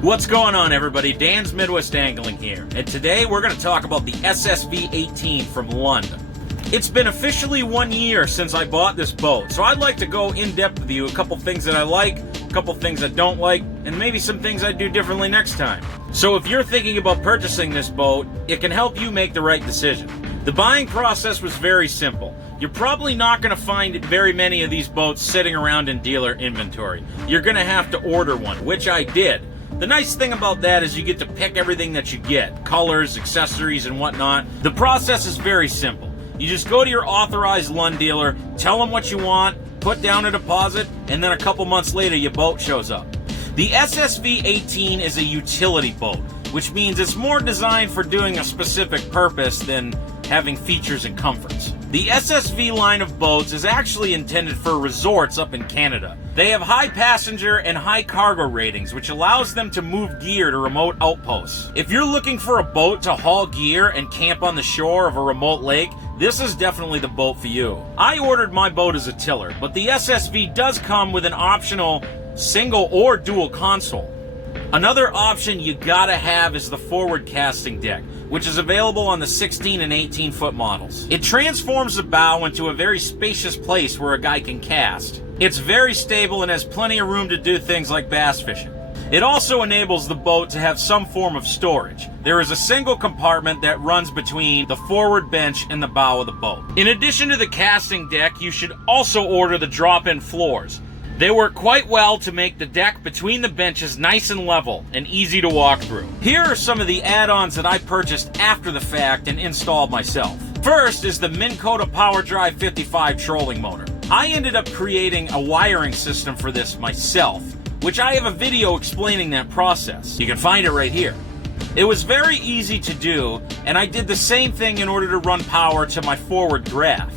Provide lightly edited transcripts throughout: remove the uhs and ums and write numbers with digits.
What's going on, everybody? Dan's Midwest Angling here, and today we're going to talk about the SSV-18 from Lund. It's been officially 1 year since I bought this boat, so I'd like to go in depth with you a couple things that I like, a couple things I don't like, and maybe some things I'd do differently next time. So if you're thinking about purchasing this boat, it can help you make the right decision. The buying process was very simple. You're probably not going to find very many of these boats sitting around in dealer inventory. You're going to have to order one, which I did. The nice thing about that is you get to pick everything that you get, colors, accessories, and whatnot. The process is very simple. You just go to your authorized Lund dealer, tell them what you want, put down a deposit, and then a couple months later your boat shows up. The SSV-18 is a utility boat, which means it's more designed for doing a specific purpose than having features and comforts. The SSV line of boats is actually intended for resorts up in Canada. They have high passenger and high cargo ratings, which allows them to move gear to remote outposts. If you're looking for a boat to haul gear and camp on the shore of a remote lake, this is definitely the boat for you. I ordered my boat as a tiller, but the SSV does come with an optional single or dual console. Another option you gotta have is the forward casting deck, which is available on the 16 and 18 foot models. It transforms the bow into a very spacious place where a guy can cast. It's very stable and has plenty of room to do things like bass fishing. It also enables the boat to have some form of storage. There is a single compartment that runs between the forward bench and the bow of the boat. In addition to the casting deck, you should also order the drop-in floors. They work quite well to make the deck between the benches nice and level and easy to walk through. Here are some of the add-ons that I purchased after the fact and installed myself. First is the Minn Kota PowerDrive 55 trolling motor. I ended up creating a wiring system for this myself, which I have a video explaining that process. You can find it right here. It was very easy to do, and I did the same thing in order to run power to my forward graph.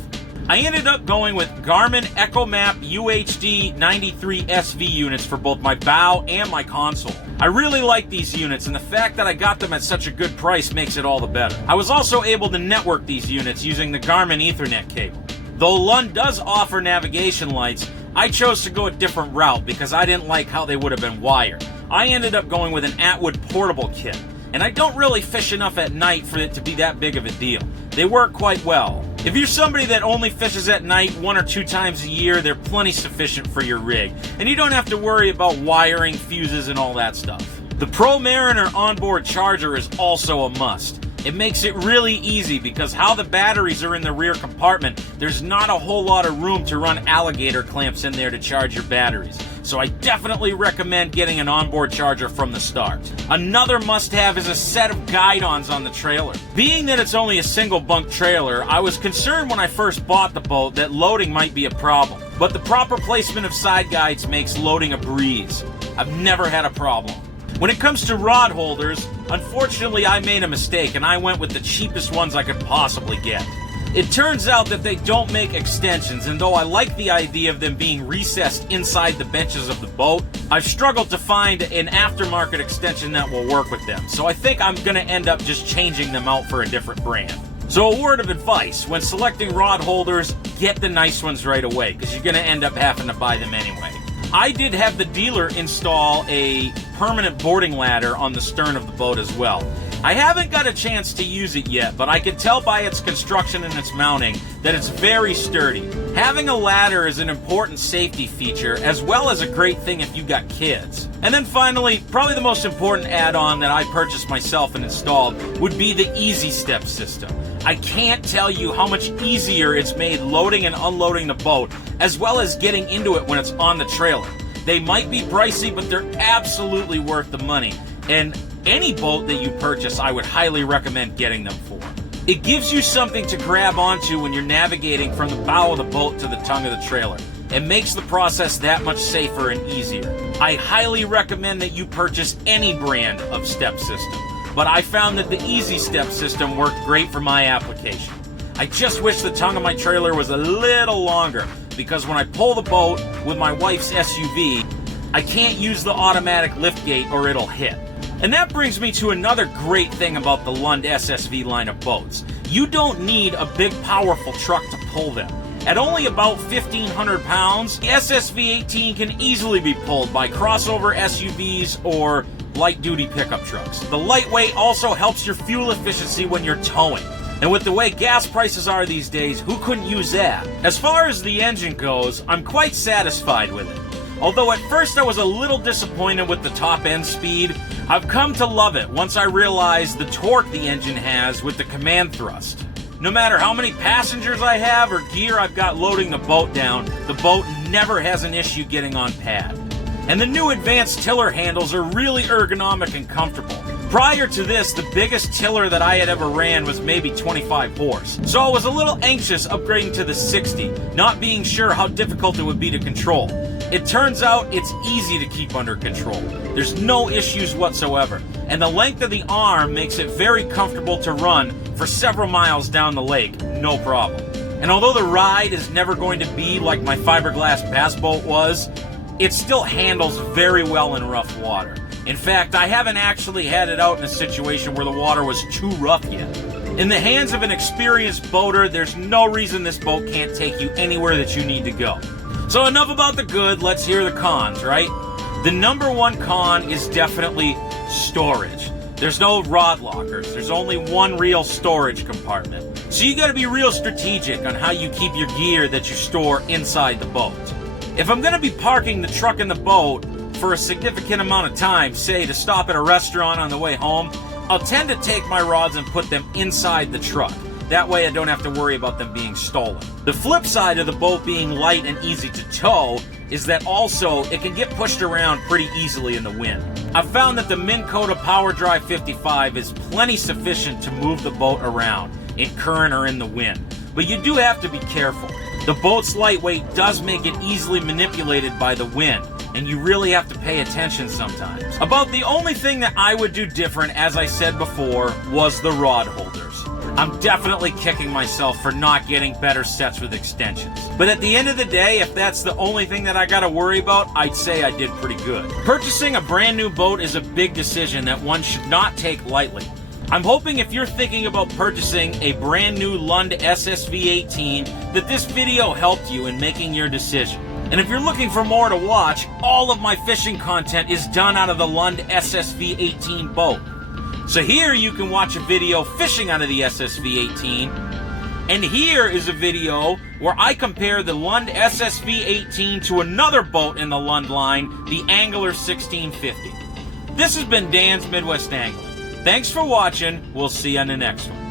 I ended up going with Garmin EchoMap UHD 93 SV units for both my bow and my console. I really like these units, and the fact that I got them at such a good price makes it all the better. I was also able to network these units using the Garmin Ethernet cable. Though Lund does offer navigation lights, I chose to go a different route because I didn't like how they would have been wired. I ended up going with an Atwood portable kit, and I don't really fish enough at night for it to be that big of a deal. They work quite well. If you're somebody that only fishes at night 1 or 2 times a year, they're plenty sufficient for your rig, and you don't have to worry about wiring, fuses, and all that stuff. The Pro Mariner onboard charger is also a must. It makes it really easy because how the batteries are in the rear compartment, there's not a whole lot of room to run alligator clamps in there to charge your batteries. So I definitely recommend getting an onboard charger from the start. Another must-have is a set of guidons on the trailer. Being that it's only a single bunk trailer, I was concerned when I first bought the boat that loading might be a problem. But the proper placement of side guides makes loading a breeze. I've never had a problem. When it comes to rod holders, unfortunately I made a mistake and I went with the cheapest ones I could possibly get. It turns out that they don't make extensions, and though I like the idea of them being recessed inside the benches of the boat, I've struggled to find an aftermarket extension that will work with them, so I think I'm going to end up just changing them out for a different brand. So a word of advice, when selecting rod holders, get the nice ones right away, because you're going to end up having to buy them anyway. I did have the dealer install a permanent boarding ladder on the stern of the boat as well. I haven't got a chance to use it yet, but I can tell by its construction and its mounting that it's very sturdy. Having a ladder is an important safety feature, as well as a great thing if you got kids. And then finally, probably the most important add-on that I purchased myself and installed would be the Easy Step system. I can't tell you how much easier it's made loading and unloading the boat, as well as getting into it when it's on the trailer. They might be pricey, but they're absolutely worth the money. And any boat that you purchase, I would highly recommend getting them for. It gives you something to grab onto when you're navigating from the bow of the boat to the tongue of the trailer. It makes the process that much safer and easier. I highly recommend that you purchase any brand of step system, but I found that the Easy Step system worked great for my application. I just wish the tongue of my trailer was a little longer, because when I pull the boat with my wife's SUV, I can't use the automatic lift gate or it'll hit. And that brings me to another great thing about the Lund SSV line of boats. You don't need a big powerful truck to pull them. At only about 1,500 pounds, the SSV-18 can easily be pulled by crossover SUVs or light-duty pickup trucks. The lightweight also helps your fuel efficiency when you're towing. And with the way gas prices are these days, who couldn't use that? As far as the engine goes, I'm quite satisfied with it. Although at first I was a little disappointed with the top end speed, I've come to love it once I realized the torque the engine has with the command thrust. No matter how many passengers I have or gear I've got loading the boat down, the boat never has an issue getting on pad. And the new advanced tiller handles are really ergonomic and comfortable. Prior to this, the biggest tiller that I had ever ran was maybe 25 horse. So I was a little anxious upgrading to the 60, not being sure how difficult it would be to control. It turns out it's easy to keep under control. There's no issues whatsoever. And the length of the arm makes it very comfortable to run for several miles down the lake, no problem. And although the ride is never going to be like my fiberglass bass boat was, it still handles very well in rough water. In fact, I haven't actually had it out in a situation where the water was too rough yet. In the hands of an experienced boater, there's no reason this boat can't take you anywhere that you need to go. So enough about the good, let's hear the cons, right? The number one con is definitely storage. There's no rod lockers. There's only one real storage compartment. So you gotta be real strategic on how you keep your gear that you store inside the boat. If I'm gonna be parking the truck in the boat for a significant amount of time, say to stop at a restaurant on the way home, I'll tend to take my rods and put them inside the truck. That way I don't have to worry about them being stolen. The flip side of the boat being light and easy to tow is that also it can get pushed around pretty easily in the wind. I've found that the Minn Kota PowerDrive 55 is plenty sufficient to move the boat around in current or in the wind, but you do have to be careful. The boat's lightweight does make it easily manipulated by the wind, and you really have to pay attention sometimes. About the only thing that I would do different, as I said before, was the rod holders. I'm definitely kicking myself for not getting better sets with extensions. But at the end of the day, if that's the only thing that I gotta worry about, I'd say I did pretty good. Purchasing a brand new boat is a big decision that one should not take lightly. I'm hoping if you're thinking about purchasing a brand new Lund SSV-18 that this video helped you in making your decision. And if you're looking for more to watch, all of my fishing content is done out of the Lund SSV-18 boat. So here you can watch a video fishing out of the SSV-18, and here is a video where I compare the Lund SSV-18 to another boat in the Lund line, the Angler 1650. This has been Dan's Midwest Angling. Thanks for watching. We'll see you on the next one.